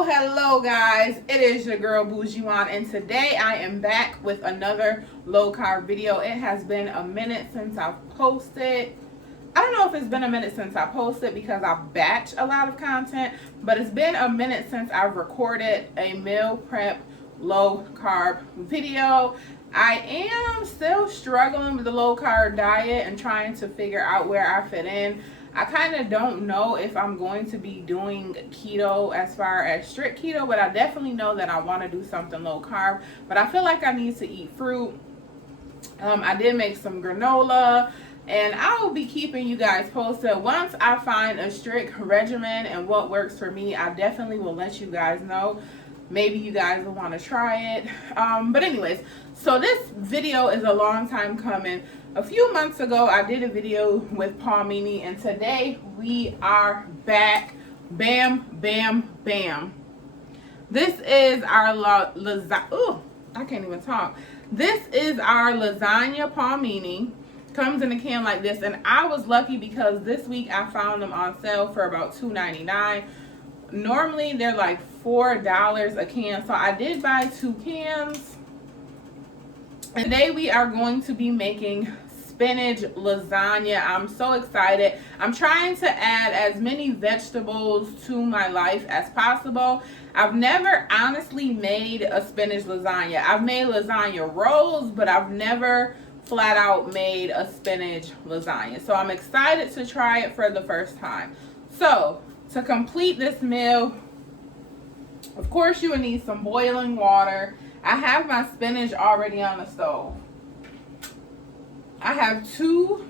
Hello guys, it is your girl Bougie Juan, and today I am back with another low carb video. It has been a minute since I've posted. I don't know if it's been a minute since I posted because I batch a lot of content, but it's been a minute since I've recorded a meal prep low carb video. I am still struggling with the low carb diet and trying to figure out where I fit in. I kind of don't know if I'm going to be doing keto as far as strict keto, but I definitely know that I want to do something low carb. But I feel like I need to eat fruit. I did make some granola, and I will be keeping you guys posted. Once I find a strict regimen and what works for me, I definitely will let you guys know. Maybe you guys will want to try it. But anyways, so this video is a long time coming. A few months ago, I did a video with Palmini, and today we are back. Bam, bam, bam. This is our lasagna. Oh, I can't even talk. This is our lasagna Palmini. Comes in a can like this, and I was lucky because this week I found them on sale for about $2.99. Normally they're like $4 a can, so I did buy 2 cans. And today we are going to be making spinach lasagna. I'm so excited. I'm trying to add as many vegetables to my life as possible. I've never honestly made a spinach lasagna. I've made lasagna rolls, but I've never flat out made a spinach lasagna. So I'm excited to try it for the first time. So to complete this meal, of course you will need some boiling water. I have my spinach already on the stove. I have 2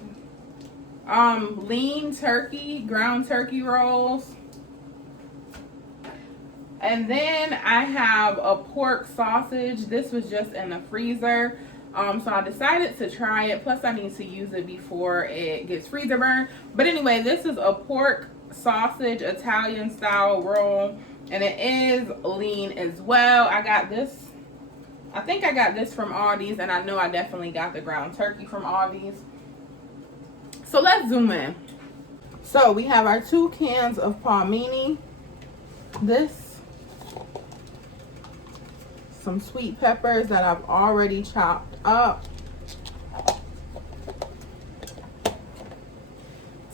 lean turkey, ground turkey rolls. And then I have a pork sausage. This was just in the freezer. So I decided to try it. Plus I need to use it before it gets freezer burned. But anyway, this is a pork sausage Italian style roll. And it is lean as well. I got this. I think I got this from Aldi's, and I know I definitely got the ground turkey from Aldi's. So let's zoom in. So we have our 2 cans of Palmini. This, some sweet peppers that I've already chopped up.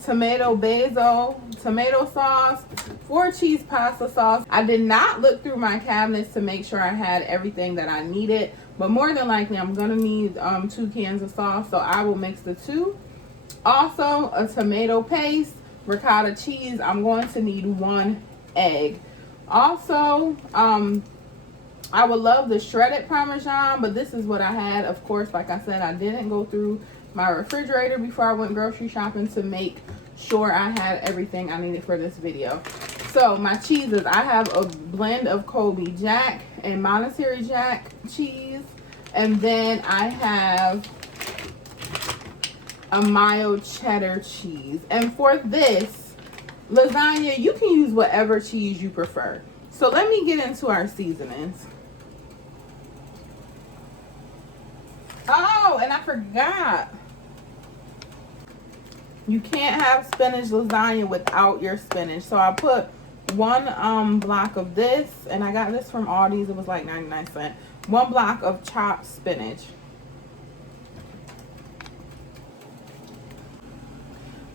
Tomato basil, tomato sauce, 4 cheese pasta sauce. I did not look through my cabinets to make sure I had everything that I needed, but more than likely I'm gonna need 2 cans of sauce, so I will mix the 2. Also a tomato paste, ricotta cheese. I'm going to need 1 egg. Also I would love the shredded parmesan, but this is what I had. Of course, like I said, I didn't go through my refrigerator before I went grocery shopping to make sure I had everything I needed for this video. So my cheeses, I have a blend of Colby Jack and Monterey Jack cheese, and then I have a mild cheddar cheese. And for this lasagna, you can use whatever cheese you prefer. So let me get into our seasonings. Oh, and I forgot. You can't have spinach lasagna without your spinach. So I put 1 block of this, and I got this from Aldi's. It was like 99 cents. 1 block of chopped spinach.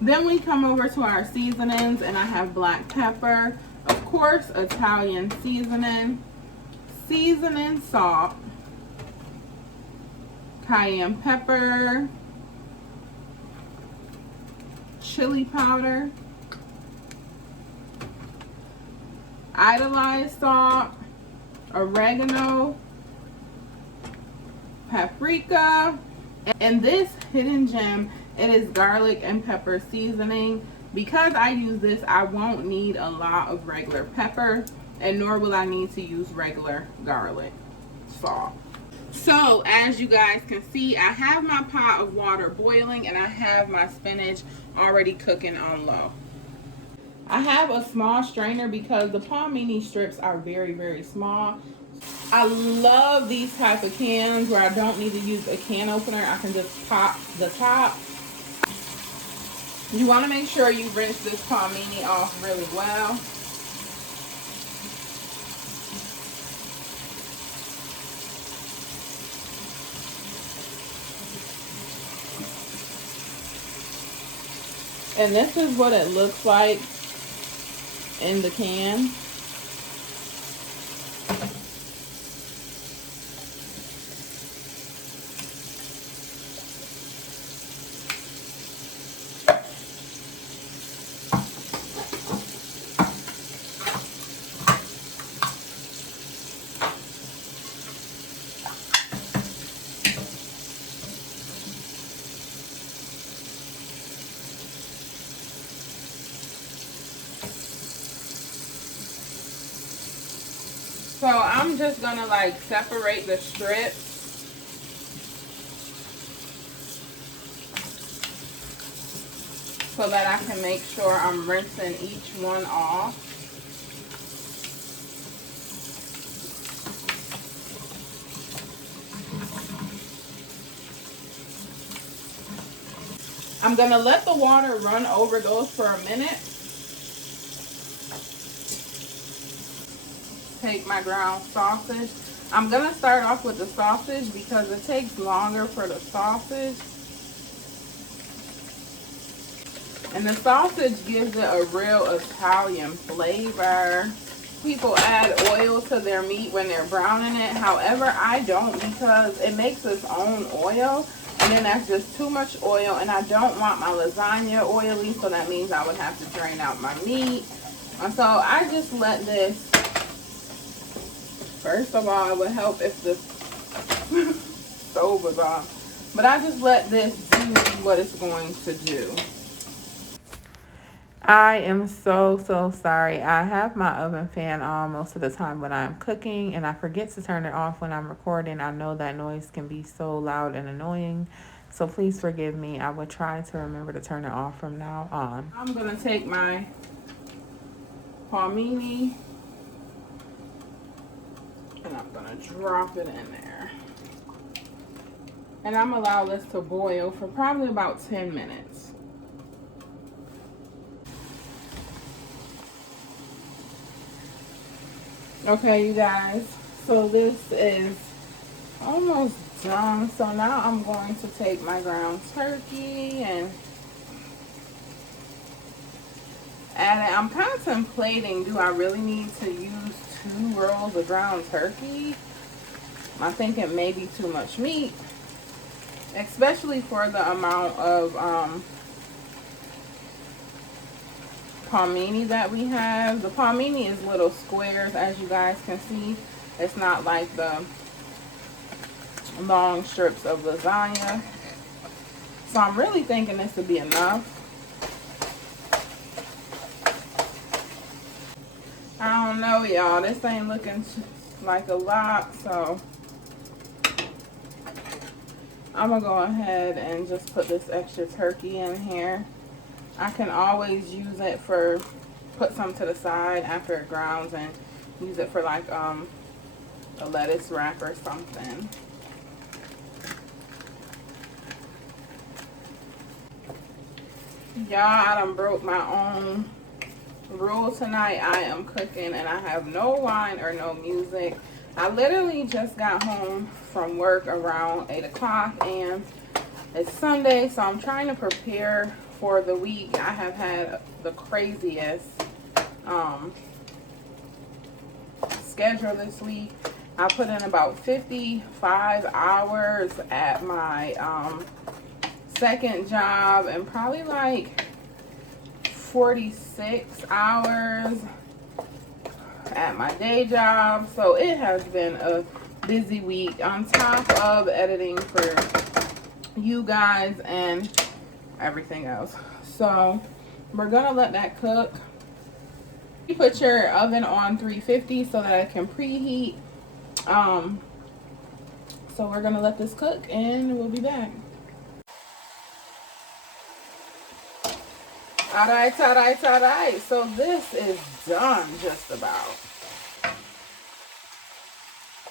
Then we come over to our seasonings, and I have black pepper, of course, Italian seasoning salt, cayenne pepper, chili powder, idolized salt, oregano, paprika, and this hidden gem, it is garlic and pepper seasoning. Because I use this, I won't need a lot of regular pepper, and nor will I need to use regular garlic salt. So as you guys can see, I have my pot of water boiling, and I have my spinach already cooking on low. I have a small strainer because the Palmini strips are very, very small. I love these type of cans where I don't need to use a can opener. I can just pop the top. You want to make sure you rinse this Palmini off really well. And this is what it looks like in the can. So I'm just gonna like separate the strips so that I can make sure I'm rinsing each one off. I'm gonna let the water run over those for a minute. Take my ground sausage. I'm gonna start off with the sausage because it takes longer for the sausage. And the sausage gives it a real Italian flavor. People add oil to their meat when they're browning it. However, I don't because it makes its own oil. And then that's just too much oil. And I don't want my lasagna oily. So that means I would have to drain out my meat. And so I just let this. First of all, it would help if the stove was on. But I just let this do what it's going to do. I am so sorry. I have my oven fan on most of the time when I'm cooking, and I forget to turn it off when I'm recording. I know that noise can be so loud and annoying, so please forgive me. I will try to remember to turn it off from now on. I'm going to take my palmini, and I'm going to drop it in there. And I'm going to allow this to boil for probably about 10 minutes. Okay, you guys, so this is almost done. So now I'm going to take my ground turkey and add it. I'm contemplating, do I really need to use 2 rolls of ground turkey? I think it may be too much meat, especially for the amount of palmini that we have. The palmini is little squares, as you guys can see. It's not like the long strips of lasagna. So I'm really thinking this would be enough. I don't know, y'all. This ain't looking like a lot, so I'm gonna go ahead and just put this extra turkey in here. I can always use it for, put some to the side after it grounds and use it for like a lettuce wrap or something. Y'all, I done broke my own rule tonight. I am cooking and I have no wine or no music. I literally just got home from work around 8 o'clock and it's Sunday, so I'm trying to prepare for the week. I have had the craziest schedule this week. I put in about 55 hours at my second job and probably like 46 hours at my day job. So it has been a busy week on top of editing for you guys and everything else. So we're gonna let that cook. You put your oven on 350 so that it can preheat. So we're gonna let this cook and we'll be back. Alright. So this is done just about.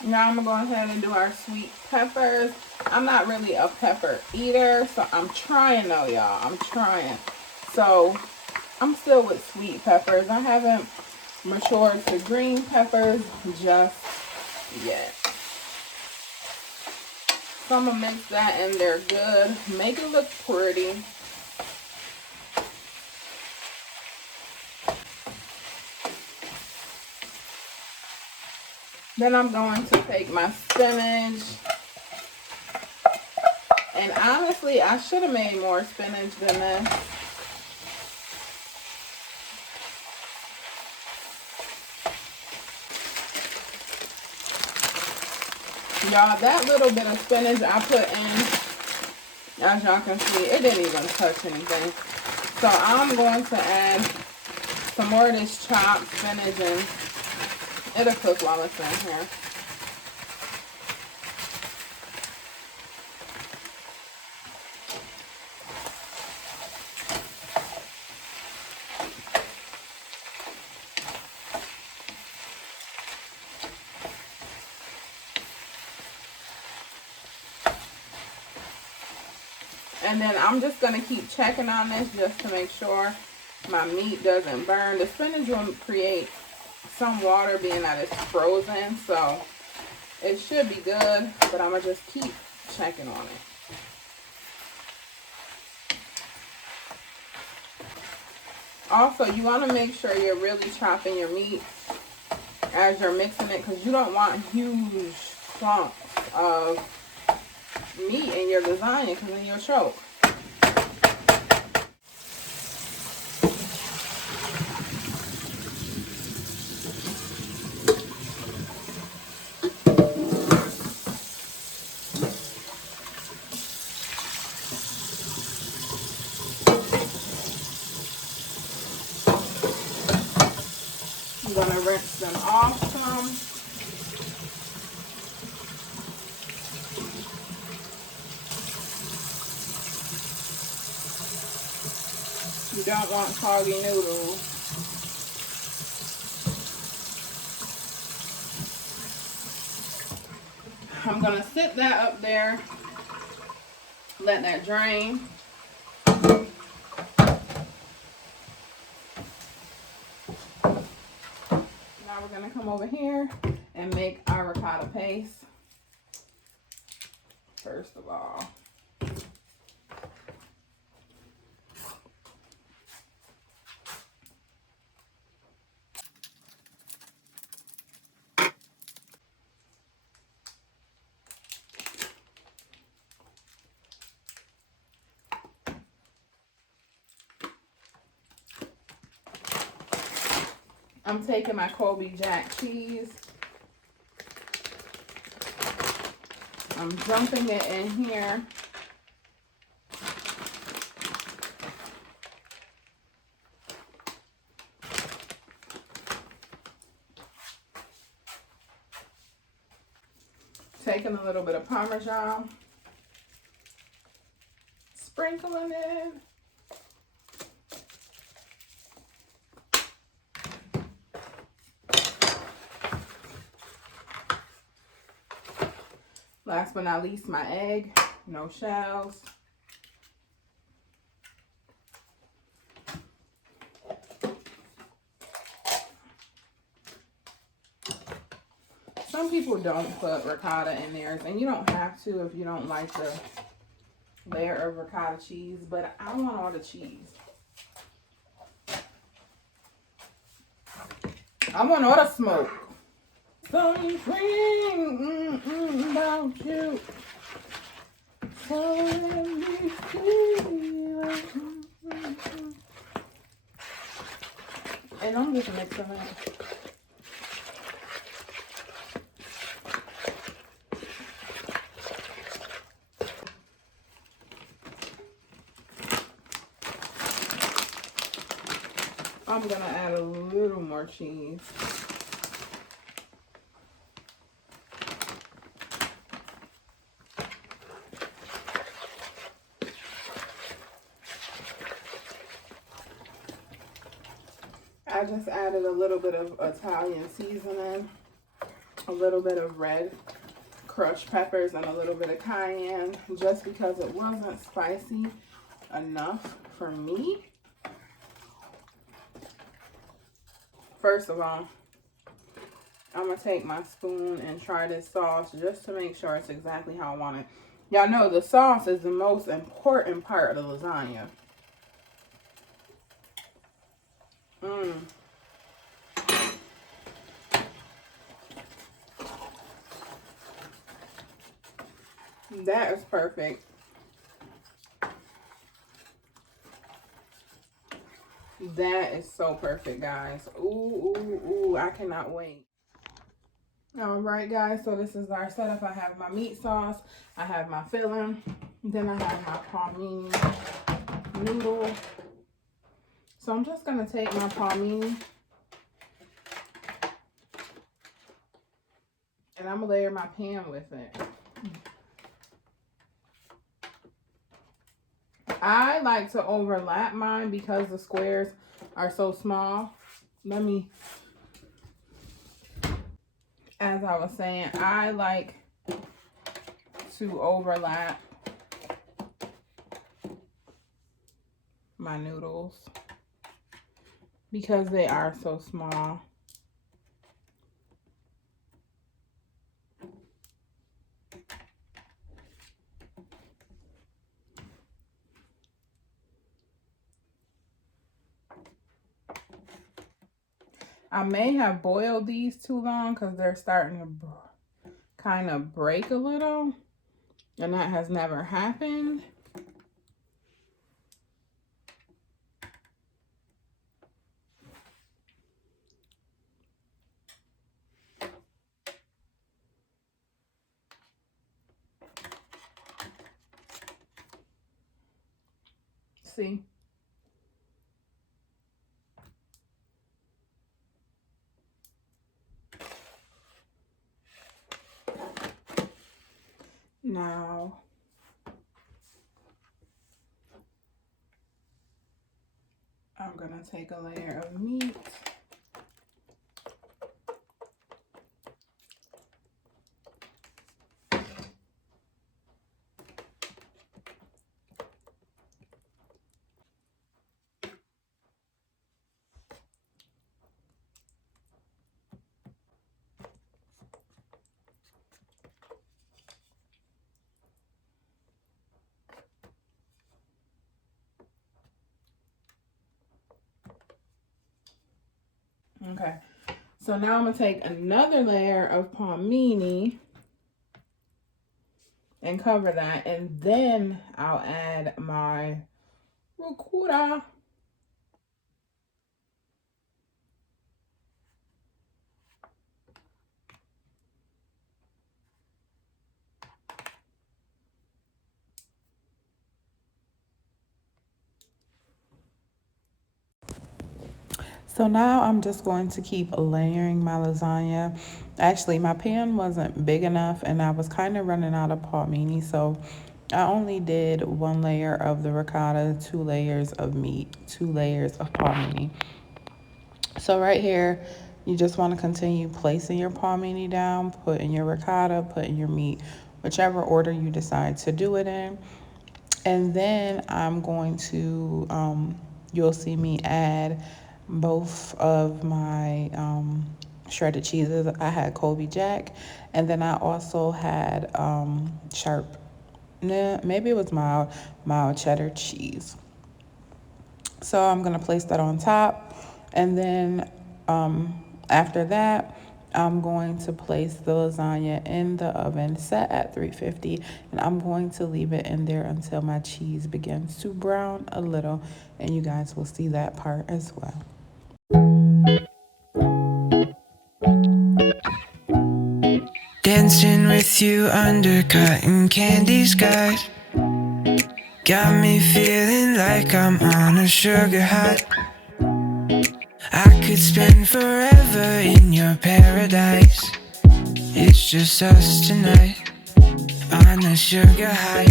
Now I'm gonna go ahead and do our sweet peppers. I'm not really a pepper eater, so I'm trying though, y'all. I'm trying. So I'm still with sweet peppers. I haven't matured to green peppers just yet. So I'm gonna mix that in there good. Make it look pretty. Then I'm going to take my spinach. And honestly, I should have made more spinach than this. Y'all, that little bit of spinach I put in, as y'all can see, it didn't even touch anything. So I'm going to add some more of this chopped spinach, and it'll cook while it's in here. And then I'm just going to keep checking on this just to make sure my meat doesn't burn. The spinach will create some water being that it's frozen, so it should be good, but I'm going to just keep checking on it. Also, you want to make sure you're really chopping your meat as you're mixing it, because you don't want huge clumps of meat in your lasagna, because then you'll choke. I'm going to rinse them off some. You don't want soggy noodles. I'm going to sit that up there, let that drain. Now we're going to come over here and make our ricotta paste. First of all, I'm taking my Colby Jack cheese. I'm dumping it in here. Taking a little bit of parmesan. Sprinkling it. Last but not least, my egg, no shells. Some people don't put ricotta in theirs, and you don't have to if you don't like the layer of ricotta cheese, but I want all the cheese. I want all the smoke. Something about you. So let me feel. And I'm just mixing it. I'm gonna add a little more cheese. I just added a little bit of Italian seasoning, a little bit of red crushed peppers, and a little bit of cayenne, just because it wasn't spicy enough for me. First of all, I'm going to take my spoon and try this sauce just to make sure it's exactly how I want it. Y'all know the sauce is the most important part of the lasagna. That is perfect. That is so perfect, guys. Ooh, ooh, ooh. I cannot wait. All right, guys. So this is our setup. I have my meat sauce. I have my filling. Then I have my palmini noodle. So I'm just going to take my palmini and I'm going to layer my pan with it. I like to overlap mine because the squares are so small. As I was saying, I like to overlap my noodles because they are so small. I may have boiled these too long because they're starting to kind of break a little, and that has never happened. See? Now, I'm going to take a layer of meat. Okay, so now I'm going to take another layer of palmini and cover that, and then I'll add my ricotta. So now I'm just going to keep layering my lasagna. Actually, my pan wasn't big enough and I was kind of running out of palmini, so I only did 1 layer of the ricotta, 2 layers of meat, 2 layers of palmini. So right here, you just want to continue placing your palmini down, putting your ricotta, putting your meat, whichever order you decide to do it in. And then I'm going to, you'll see me add both of my shredded cheeses. I had Colby Jack, and then I also had maybe it was mild cheddar cheese. So I'm going to place that on top, and then after that, I'm going to place the lasagna in the oven set at 350, and I'm going to leave it in there until my cheese begins to brown a little, and you guys will see that part as well. Dancing with you under cotton candy skies, got me feeling like I'm on a sugar high. I could spend forever in your paradise. It's just us tonight, on a sugar high.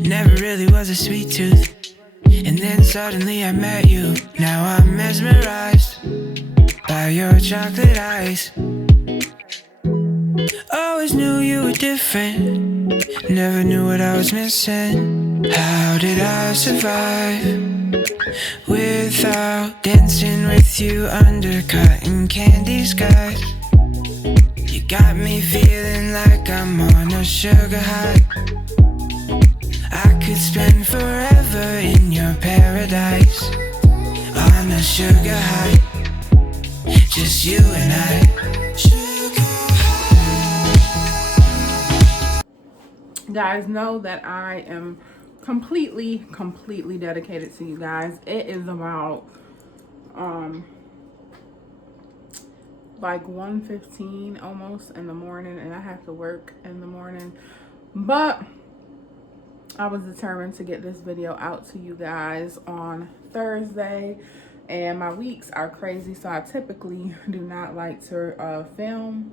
Never really was a sweet tooth, and then suddenly I met you. Now I'm mesmerized by your chocolate eyes. Always knew you were different, never knew what I was missing. How did I survive without dancing with you under cotton candy skies? You got me feeling like I'm on a sugar high. I could spend forever in your paradise, on a sugar high, just you and I. Sugar high. guys know that I am completely dedicated to you guys. It is about like 1:15 almost in the morning, and I have to work in the morning, but I was determined to get this video out to you guys on Thursday. And my weeks are crazy, so I typically do not like to film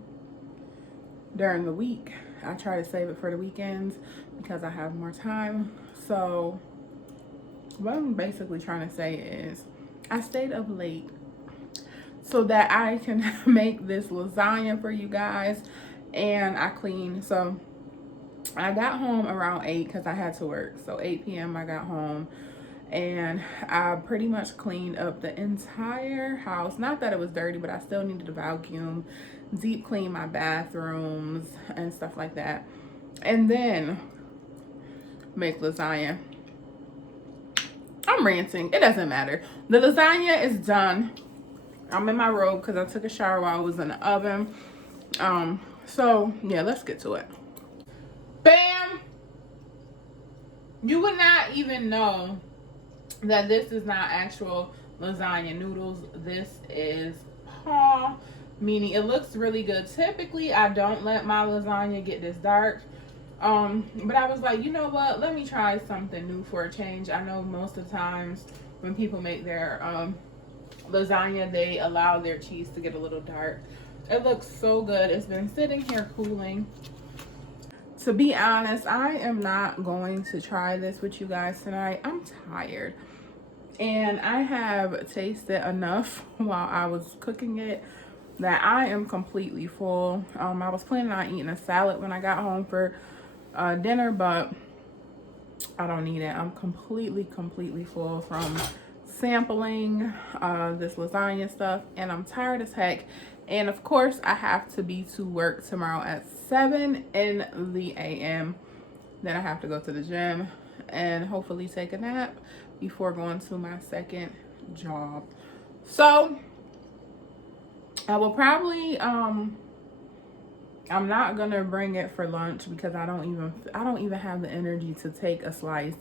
during the week. I try to save it for the weekends because I have more time. So what I'm basically trying to say is I stayed up late so that I can make this lasagna for you guys, and I cleaned. So I got home around 8 because I had to work. So 8 p.m. I got home, and I pretty much cleaned up the entire house. Not that it was dirty, but I still needed to vacuum, deep clean my bathrooms and stuff like that, and then make lasagna. I'm ranting. It doesn't matter. The lasagna is done. I'm in my robe because I took a shower while I was in the oven. So yeah, let's get to it. Bam! You would not even know that this is not actual lasagna noodles. This is paw, meaning it looks really good. Typically, I don't let my lasagna get this dark. But I was like, you know what? Let me try something new for a change. I know most of the times when people make their lasagna, they allow their cheese to get a little dark. It looks so good. It's been sitting here cooling. To be honest, I am not going to try this with you guys tonight. I'm tired. And I have tasted enough while I was cooking it that I am completely full. I was planning on eating a salad when I got home for dinner, but I don't need it. I'm completely full from sampling this lasagna stuff, and I'm tired as heck. And of course, I have to be to work tomorrow at 7 in the a.m. Then I have to go to the gym and hopefully take a nap before going to my second job. So I will probably I'm not gonna bring it for lunch because I don't even have the energy to take a slice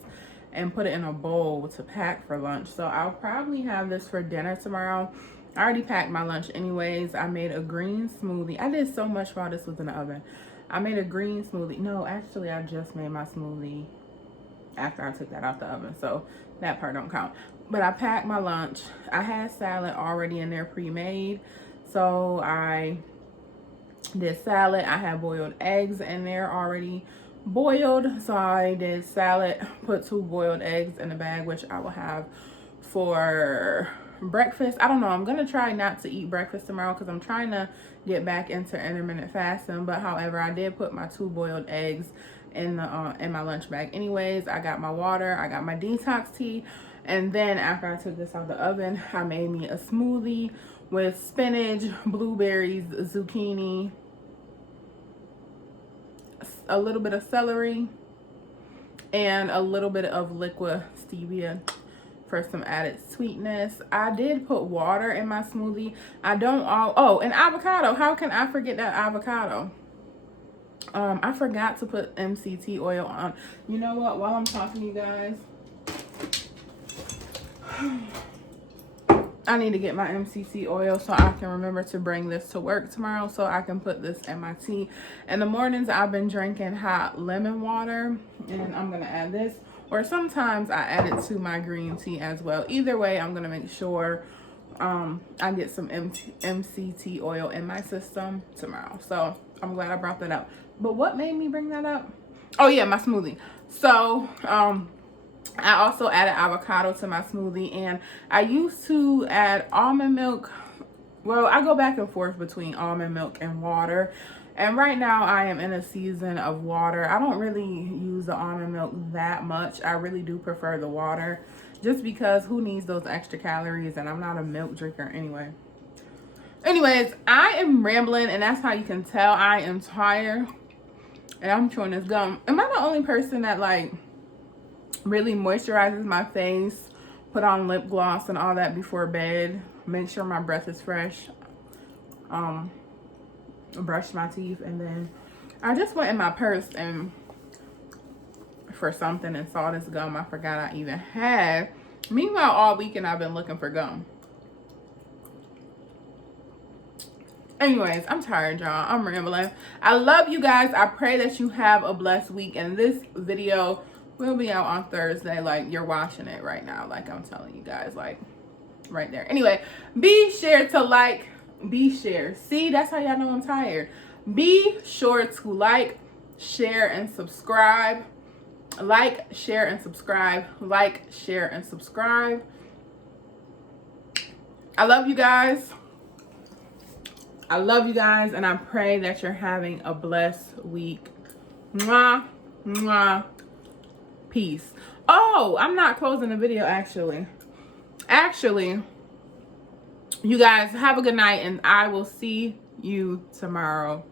and put it in a bowl to pack for lunch. So I'll probably have this for dinner tomorrow. I already packed my lunch anyways. I made a green smoothie. I did so much while this was in the oven. I made a green smoothie. No, actually I just made my smoothie after I took that out the oven, so that part don't count. But I packed my lunch. I had salad already in there pre-made, so I did salad. I had boiled eggs in there already boiled, so I did salad, put 2 boiled eggs in a bag, which I will have for breakfast. I don't know, I'm gonna try not to eat breakfast tomorrow because I'm trying to get back into intermittent fasting. But however, I did put my 2 boiled eggs in the in my lunch bag anyways. I got my water, I got my detox tea, and then after I took this out of the oven, I made me a smoothie with spinach, blueberries, zucchini, a little bit of celery, and a little bit of liquid stevia for some added sweetness. I did put water in my smoothie. I don't oh, and avocado. How can I forget that avocado? I forgot to put MCT oil on. You know what? While I'm talking to you guys, I need to get my MCT oil so I can remember to bring this to work tomorrow so I can put this in my tea. In the mornings, I've been drinking hot lemon water, and I'm gonna add this, or sometimes I add it to my green tea as well. Either way, I'm gonna make sure I get some MCT oil in my system tomorrow. So I'm glad I brought that up. But what made me bring that up? Oh yeah, my smoothie. So I also added avocado to my smoothie, and I used to add almond milk. Well, I go back and forth between almond milk and water, and right now I am in a season of water. I don't really use the almond milk that much. I really do prefer the water, just because who needs those extra calories, and I'm not a milk drinker anyway. Anyways, I am rambling, and that's how you can tell I am tired, and I'm chewing this gum. Am I the only person that like really moisturizes my face, put on lip gloss and all that before bed, make sure my breath is fresh, brush my teeth? And then I just went in my purse and for something and saw this gum I forgot I even had. Meanwhile, all weekend I've been looking for gum. Anyways, I'm tired, y'all. I'm rambling. I love you guys. I pray that you have a blessed week. And this video will be out on Thursday. Like, you're watching it right now. Like, I'm telling you guys, like, right there. Anyway, be sure to like, See, that's how y'all know I'm tired. Be sure to like, share, and subscribe. Like, share, and subscribe. Like, share, and subscribe. I love you guys. I love you guys, and I pray that you're having a blessed week. Mwah, mwah. Peace. Oh, I'm not closing the video, actually. You guys have a good night, and I will see you tomorrow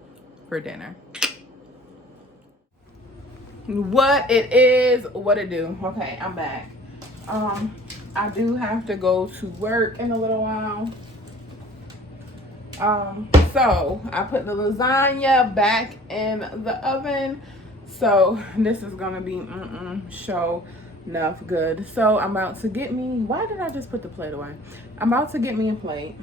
for dinner. What it is, what it do. Okay, I'm back. I do have to go to work in a little while. So I put the lasagna back in the oven. So this is gonna be show enough good. So I'm about to get me, why did I just put the plate away? I'm about to get me a plate.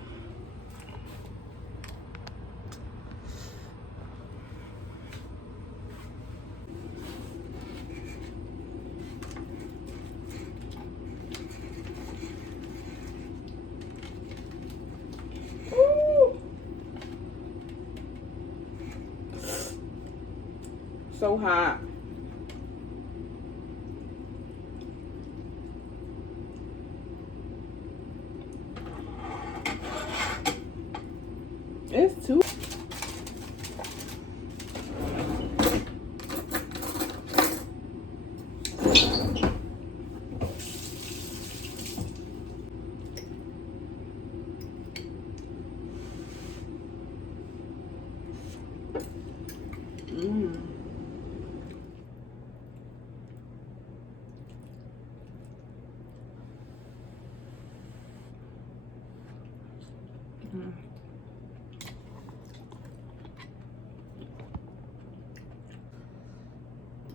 So hot. It's too.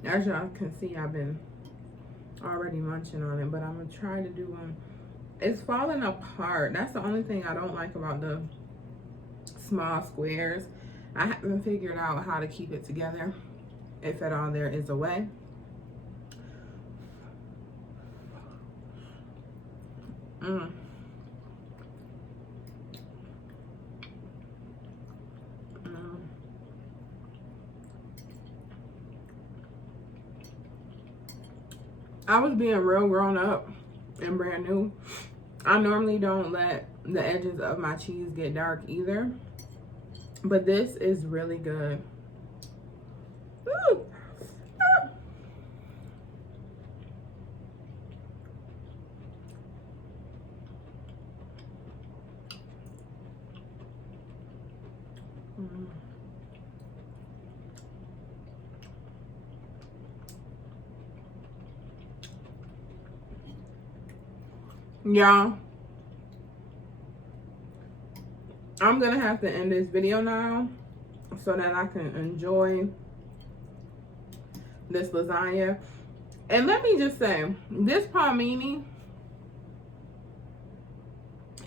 As y'all can see, I've been already munching on it, but I'm gonna try to do one. It's falling apart. That's the only thing I don't like about the small squares. I haven't figured out how to keep it together, if at all there is a way. I was being real grown up and brand new. I normally don't let the edges of my cheese get dark either, but this is really good. Ooh. Y'all, I'm gonna have to end this video now so that I can enjoy this lasagna. And let me just say, this Palmini,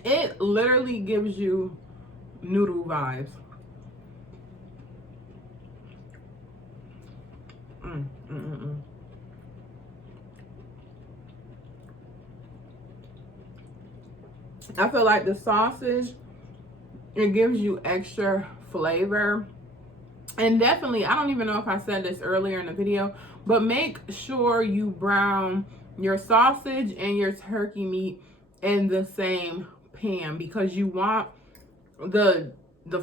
it literally gives you noodle vibes. I feel like the sausage, it gives you extra flavor. And definitely, I don't even know if I said this earlier in the video, but make sure you brown your sausage and your turkey meat in the same pan, because you want the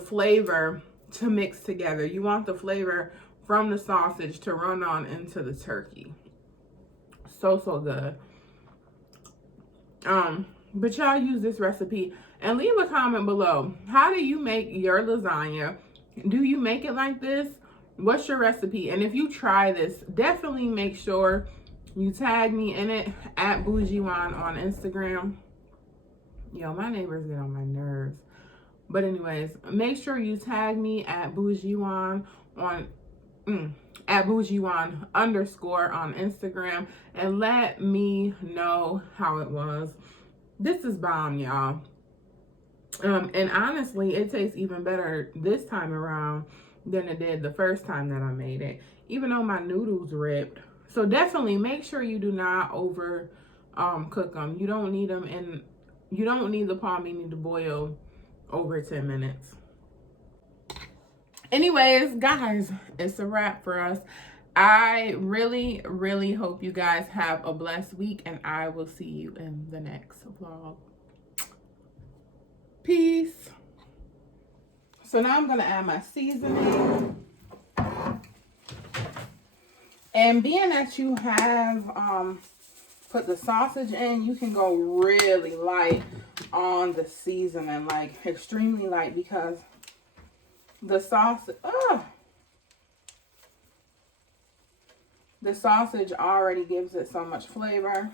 flavor to mix together. You want the flavor from the sausage to run on into the turkey. So good. But y'all use this recipe and leave a comment below. How do you make your lasagna? Do you make it like this? What's your recipe? And if you try this, definitely make sure you tag me in it at Bougiewan on Instagram. Yo, my neighbors get on my nerves. But anyways, make sure you tag me at Bougiewan on at bougiewine_ on Instagram and let me know how it was. This is bomb, y'all. And honestly, it tastes even better this time around than it did the first time that I made it, even though my noodles ripped. So definitely make sure you do not over cook them. You don't need them, and you don't need the palmini to boil over 10 minutes. Anyways, guys, it's a wrap for us. I really, really hope you guys have a blessed week, and I will see you in the next vlog. Peace. So now I'm going to add my seasoning. And being that you have put the sausage in, you can go really light on the seasoning, like extremely light, because the sausage already gives it so much flavor.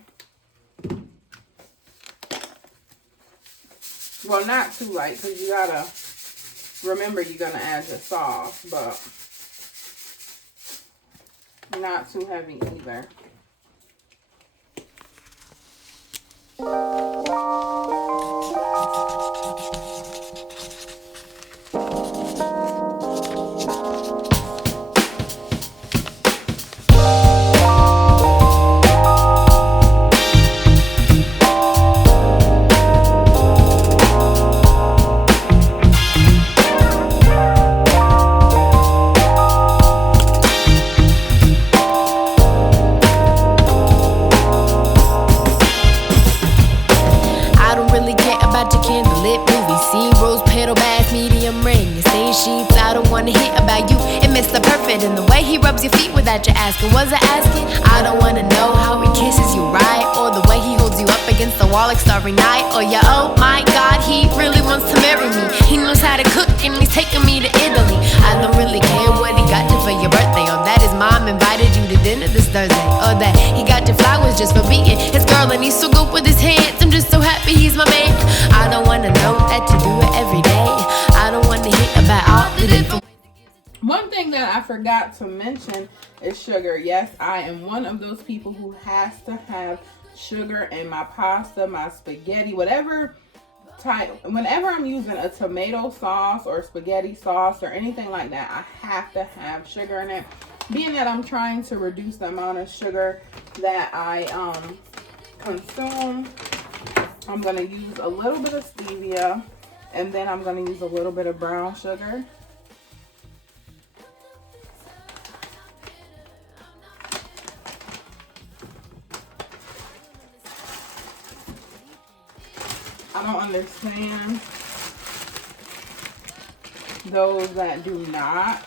Well, not too light, because you gotta remember you're gonna add your sauce, but not too heavy either. In the way he rubs your feet without you asking. Was I asking? I don't wanna know how he kisses you right, or the way he holds you up against the wall like Starry Night, or yeah, oh my God, he really wants to marry me. He knows how to cook and he's taking me to Italy. I don't really care what he got you for your birthday, or that his mom invited you to dinner this Thursday, or that he got you flowers just for being his girl and he's so good with his hands. I'm just so happy he's my man. I don't wanna know that you do it every day. I don't wanna hear about all the different. One thing that I forgot to mention is sugar. Yes, I am one of those people who has to have sugar in my pasta, my spaghetti, whatever type. Whenever I'm using a tomato sauce or spaghetti sauce or anything like that, I have to have sugar in it. Being that I'm trying to reduce the amount of sugar that I consume, I'm going to use a little bit of stevia, and then I'm going to use a little bit of brown sugar. I don't understand those that do not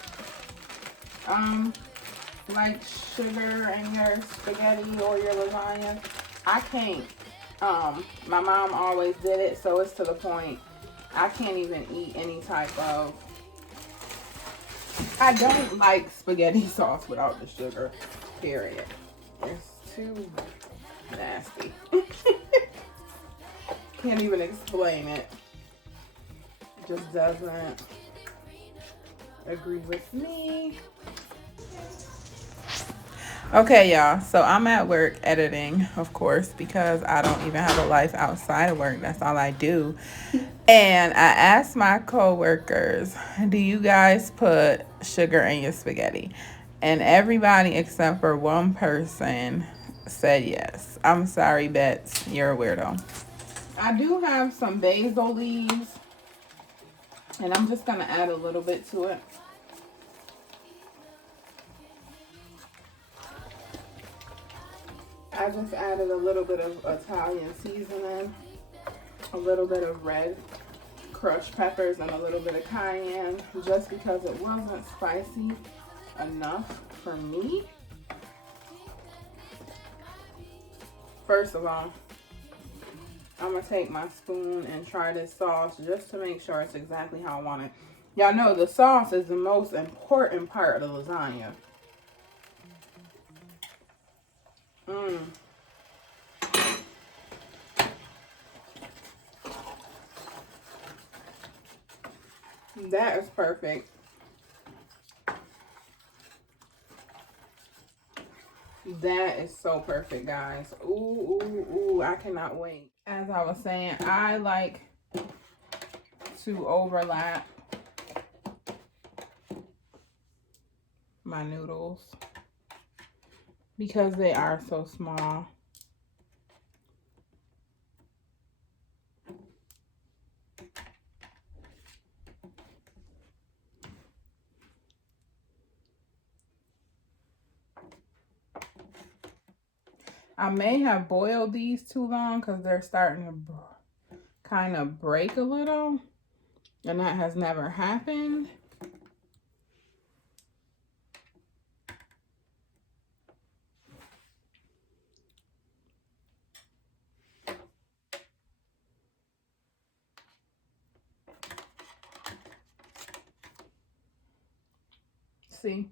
like sugar in your spaghetti or your lasagna. I can't. My mom always did it, so it's to the point I can't even eat any type of. I don't like spaghetti sauce without the sugar, period. It's too nasty. Can't even explain it. It just doesn't agree with me. Okay, y'all, so I'm at work editing, of course, because I don't even have a life outside of work. That's all I do. And I asked my coworkers, do you guys put sugar in your spaghetti? And everybody except for one person said yes. I'm sorry, Bets, you're a weirdo. I do have some basil leaves, and I'm just going to add a little bit to it. I just added a little bit of Italian seasoning, a little bit of red crushed peppers, and a little bit of cayenne, just because it wasn't spicy enough for me. First of all, I'm going to take my spoon and try this sauce just to make sure it's exactly how I want it. Y'all know the sauce is the most important part of the lasagna. That is perfect. That is so perfect, guys. Ooh, ooh, ooh, I cannot wait. As I was saying, I like to overlap my noodles because they are so small. I may have boiled these too long because they're starting to kind of break a little, and that has never happened. See?